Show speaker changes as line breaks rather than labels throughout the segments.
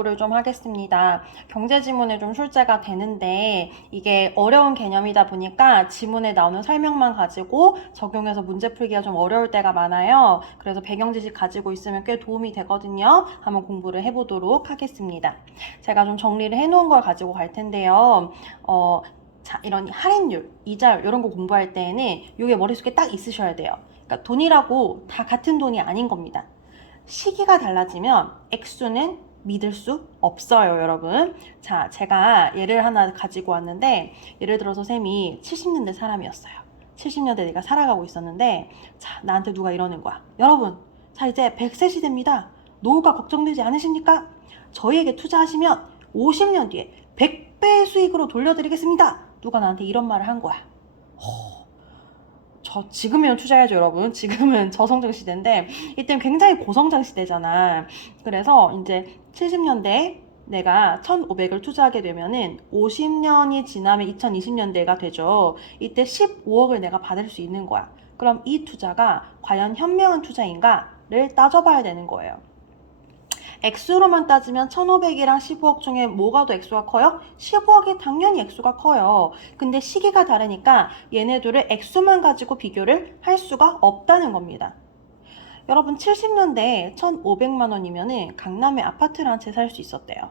공부를 좀 하겠습니다. 경제 지문에 좀 출제가 되는데 이게 어려운 개념이다 보니까 지문에 나오는 설명만 가지고 적용해서 문제 풀기가 좀 어려울 때가 많아요. 그래서 배경 지식 가지고 있으면 꽤 도움이 되거든요. 한번 공부를 해보도록 하겠습니다. 제가 좀 정리를 해놓은 걸 가지고 갈 텐데요. 어, 자, 이런 할인율, 이자율 이런 거 공부할 때에는 이게 머릿속에 딱 있으셔야 돼요. 그러니까 돈이라고 다 같은 돈이 아닌 겁니다. 시기가 달라지면 액수는 믿을 수 없어요, 여러분. 자, 제가 예를 하나 가지고 왔는데, 예를 들어서 쌤이 70년대 사람이었어요. 70년대 내가 살아가고 있었는데, 자, 나한테 누가 이러는 거야. 여러분, 자, 이제 100세 시대입니다. 노후가 걱정되지 않으십니까? 저희에게 투자하시면 50년 뒤에 100배 수익으로 돌려드리겠습니다. 누가 나한테 이런 말을 한 거야. 허, 저 지금이면 투자해야죠, 여러분. 지금은 저성장 시대인데 이때는 굉장히 고성장 시대잖아. 그래서 이제 70년대 내가 1,500을 투자하게 되면은 50년이 지나면 2020년대가 되죠. 이때 15억을 내가 받을 수 있는 거야. 그럼 이 투자가 과연 현명한 투자인가를 따져봐야 되는 거예요. 액수로만 따지면 1,500이랑 15억 중에 뭐가 더 액수가 커요? 15억이 당연히 액수가 커요. 근데 시기가 다르니까 얘네들을 액수만 가지고 비교를 할 수가 없다는 겁니다. 여러분 70년대에 1,500만 원이면은 강남에 아파트를 한 채 살 수 있었대요.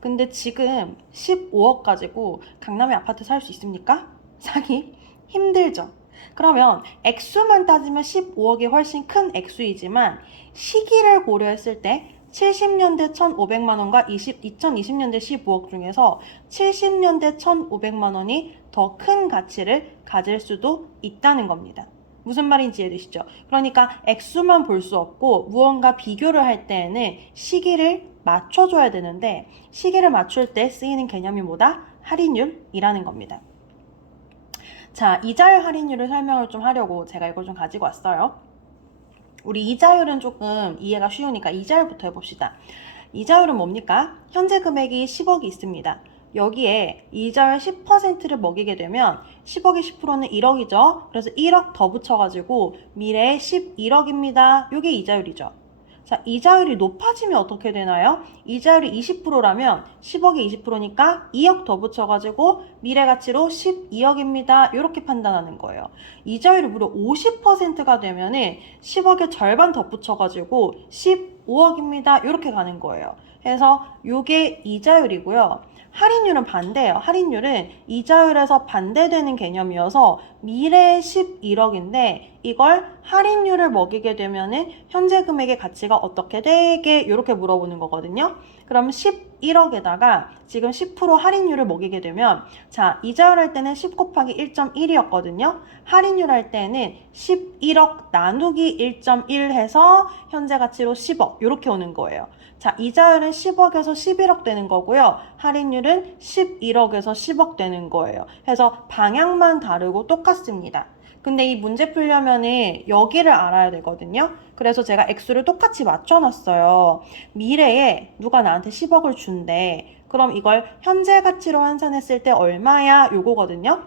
근데 지금 15억 가지고 강남에 아파트 살 수 있습니까? 사기 힘들죠. 그러면 액수만 따지면 15억이 훨씬 큰 액수이지만 시기를 고려했을 때 70년대 1,500만 원과 20, 2020년대 15억 중에서 70년대 1,500만 원이 더 큰 가치를 가질 수도 있다는 겁니다. 무슨 말인지 이해되시죠? 그러니까 액수만 볼 수 없고 무언가 비교를 할 때에는 시기를 맞춰줘야 되는데 시기를 맞출 때 쓰이는 개념이 뭐다? 할인율이라는 겁니다. 자, 이자율 할인율을 설명을 좀 하려고 제가 이걸 좀 가지고 왔어요. 우리 이자율은 조금 이해가 쉬우니까 이자율부터 해봅시다. 이자율은 뭡니까? 현재 금액이 10억이 있습니다. 여기에 이자율 10%를 먹이게 되면 10억의 10%는 1억이죠. 그래서 1억 더 붙여가지고 미래에 11억입니다. 이게 이자율이죠. 자, 이자율이 높아지면 어떻게 되나요? 이자율이 20%라면 10억에 20%니까 2억 더 붙여가지고 미래 가치로 12억입니다. 이렇게 판단하는 거예요. 이자율이 무려 50%가 되면은 10억의 절반 더 붙여가지고 15억입니다. 이렇게 가는 거예요. 그래서 이게 이자율이고요. 할인율은 반대예요. 할인율은 이자율에서 반대되는 개념이어서 미래 11억인데 이걸 할인율을 먹이게 되면은 현재 금액의 가치가 어떻게 되게 이렇게 물어보는 거거든요. 그럼 11억에다가 지금 10% 할인율을 먹이게 되면 자 이자율 할 때는 10 곱하기 1.1이었거든요. 할인율 할 때는 11억 나누기 1.1 해서 현재 가치로 10억 이렇게 오는 거예요. 자, 이자율은 10억에서 11억 되는 거고요. 할인율은 11억에서 10억 되는 거예요. 그래서 방향만 다르고 똑같습니다. 근데 이 문제 풀려면은 여기를 알아야 되거든요. 그래서 제가 액수를 똑같이 맞춰놨어요. 미래에 누가 나한테 10억을 준대. 그럼 이걸 현재 가치로 환산했을 때 얼마야? 요거거든요.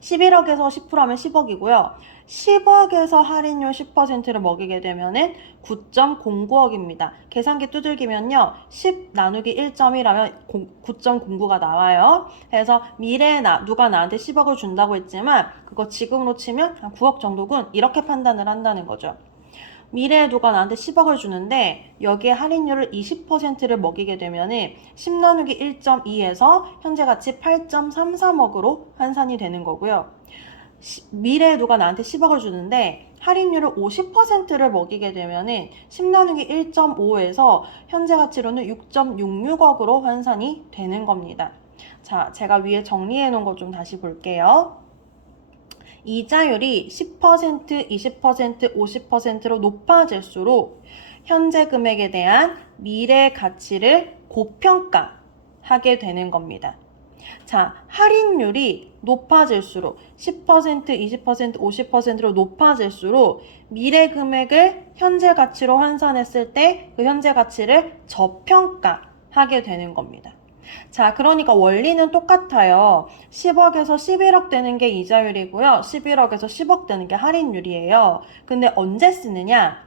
11억에서 10%하면 10억이고요. 10억에서 할인율 10%를 먹이게 되면은 9.09억입니다. 계산기 두들기면요. 10 나누기 1.1하면 9.09가 나와요. 그래서 미래에 나, 누가 나한테 10억을 준다고 했지만 그거 지금으로 치면 한 9억 정도군. 이렇게 판단을 한다는 거죠. 미래에 누가 나한테 10억을 주는데 여기에 할인율을 20%를 먹이게 되면 은 10 나누기 1.2에서 현재 가치 8.33억으로 환산이 되는 거고요. 시- 미래에 누가 나한테 10억을 주는데 할인율을 50%를 먹이게 되면은 10 나누기 1.5에서 현재 가치로는 6.66억으로 환산이 되는 겁니다. 자, 제가 위에 정리해 놓은 거 좀 다시 볼게요. 이자율이 10%, 20%, 50%로 높아질수록 현재 금액에 대한 미래 가치를 고평가하게 되는 겁니다. 자, 할인율이 높아질수록 10%, 20%, 50%로 높아질수록 미래 금액을 현재 가치로 환산했을 때 그 현재 가치를 저평가하게 되는 겁니다. 자, 그러니까 원리는 똑같아요. 10억에서 11억 되는 게 이자율이고요. 11억에서 10억 되는 게 할인율이에요. 근데 언제 쓰느냐?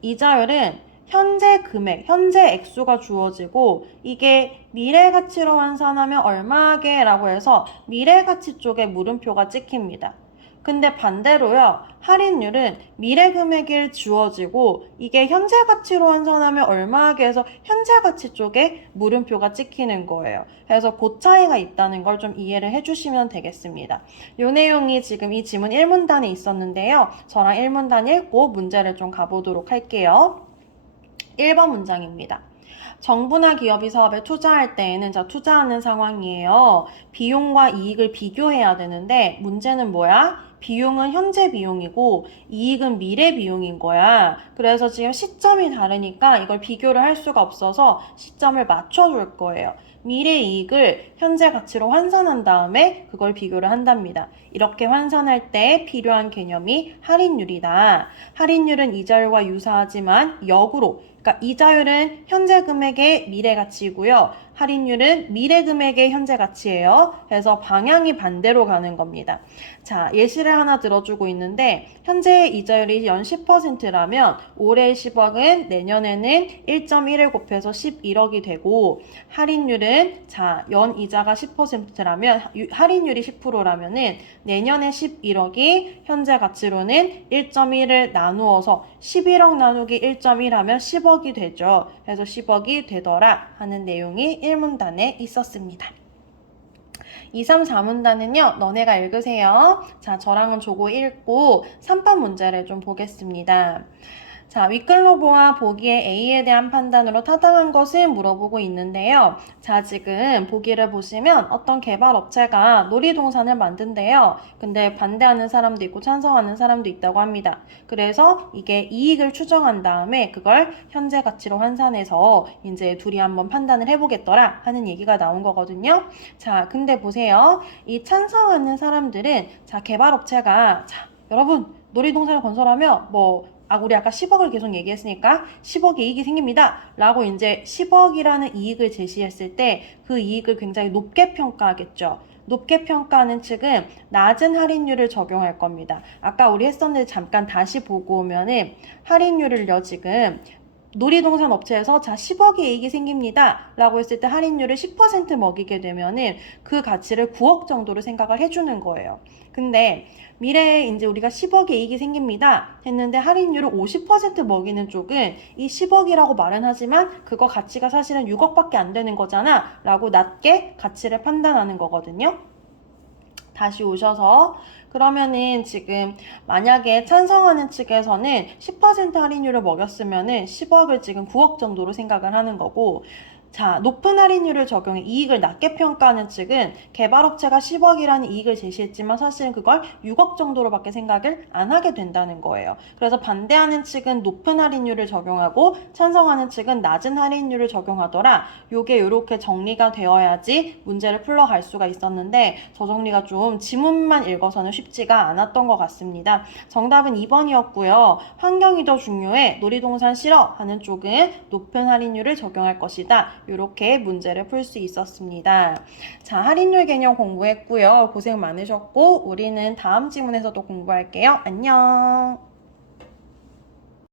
이자율은 현재 금액, 현재 액수가 주어지고 이게 미래 가치로 환산하면 얼마게 라고 해서 미래 가치 쪽에 물음표가 찍힙니다. 근데 반대로요. 할인율은 미래 금액이 주어지고 이게 현재 가치로 환산하면 얼마게 해서 현재 가치 쪽에 물음표가 찍히는 거예요. 그래서 그 차이가 있다는 걸 좀 이해를 해주시면 되겠습니다. 이 내용이 지금 이 지문 1문단에 있었는데요. 저랑 1문단 읽고 문제를 좀 가보도록 할게요. 1번 문장입니다. 정부나 기업이 사업에 투자할 때에는 자 투자하는 상황이에요. 비용과 이익을 비교해야 되는데 문제는 뭐야? 비용은 현재 비용이고 이익은 미래 비용인 거야. 그래서 지금 시점이 다르니까 이걸 비교를 할 수가 없어서 시점을 맞춰줄 거예요. 미래 이익을 현재 가치로 환산한 다음에 그걸 비교를 한답니다. 이렇게 환산할 때 필요한 개념이 할인율이다. 할인율은 이자율과 유사하지만 역으로 그러니까 이자율은 현재 금액의 미래 가치이고요. 할인율은 미래 금액의 현재 가치예요. 그래서 방향이 반대로 가는 겁니다. 자, 예시를 하나 들어주고 있는데 현재 이자율이 연 10%라면 올해 10억은 내년에는 1.1을 곱해서 11억이 되고 할인율은 자, 연 이자가 10%라면 할인율이 10%라면은 내년에 11억이 현재 가치로는 1.1을 나누어서 11억 나누기 1.1 하면 10억이 되죠. 그래서 10억이 되더라 하는 내용이 1문단에 있었습니다. 2, 3, 4문단은요, 너네가 읽으세요. 자, 저랑은 조고 읽고 3번 문제를 좀 보겠습니다. 자, 윗글로보와 보기의 A에 대한 판단으로 타당한 것은 물어보고 있는데요. 자, 지금 보기를 보시면 어떤 개발 업체가 놀이동산을 만든대요. 근데 반대하는 사람도 있고 찬성하는 사람도 있다고 합니다. 그래서 이게 이익을 추정한 다음에 그걸 현재 가치로 환산해서 이제 둘이 한번 판단을 해보겠더라 하는 얘기가 나온 거거든요. 자, 근데 보세요. 이 찬성하는 사람들은 자, 개발 업체가 자, 여러분 놀이동산을 건설하며 뭐 아, 우리 아까 10억을 계속 얘기했으니까 10억 이익이 생깁니다. 라고 이제 10억이라는 이익을 제시했을 때 그 이익을 굉장히 높게 평가하겠죠. 높게 평가하는 측은 낮은 할인율을 적용할 겁니다. 아까 우리 했었는데 잠깐 다시 보고 오면은 할인율을요, 지금 놀이동산 업체에서 자 10억의 이익이 생깁니다 라고 했을 때 할인율을 10% 먹이게 되면은 그 가치를 9억 정도로 생각을 해주는 거예요. 근데 미래에 이제 우리가 10억의 이익이 생깁니다 했는데 할인율을 50% 먹이는 쪽은 이 10억이라고 말은 하지만 그거 가치가 사실은 6억밖에 안 되는 거잖아 라고 낮게 가치를 판단하는 거거든요. 다시 오셔서 그러면은 지금 만약에 찬성하는 측에서는 10% 할인율을 먹였으면은 10억을 지금 9억 정도로 생각을 하는 거고 자, 높은 할인율을 적용해 이익을 낮게 평가하는 측은 개발업체가 10억이라는 이익을 제시했지만 사실은 그걸 6억 정도로밖에 생각을 안 하게 된다는 거예요. 그래서 반대하는 측은 높은 할인율을 적용하고 찬성하는 측은 낮은 할인율을 적용하더라. 요게 이렇게 정리가 되어야지 문제를 풀러갈 수가 있었는데 저 정리가 좀 지문만 읽어서는 쉽지가 않았던 것 같습니다. 정답은 2번이었고요. 환경이 더 중요해 놀이동산 싫어 하는 쪽은 높은 할인율을 적용할 것이다. 이렇게 문제를 풀 수 있었습니다. 자, 할인율 개념 공부했고요. 고생 많으셨고 우리는 다음 지문에서 또 공부할게요. 안녕.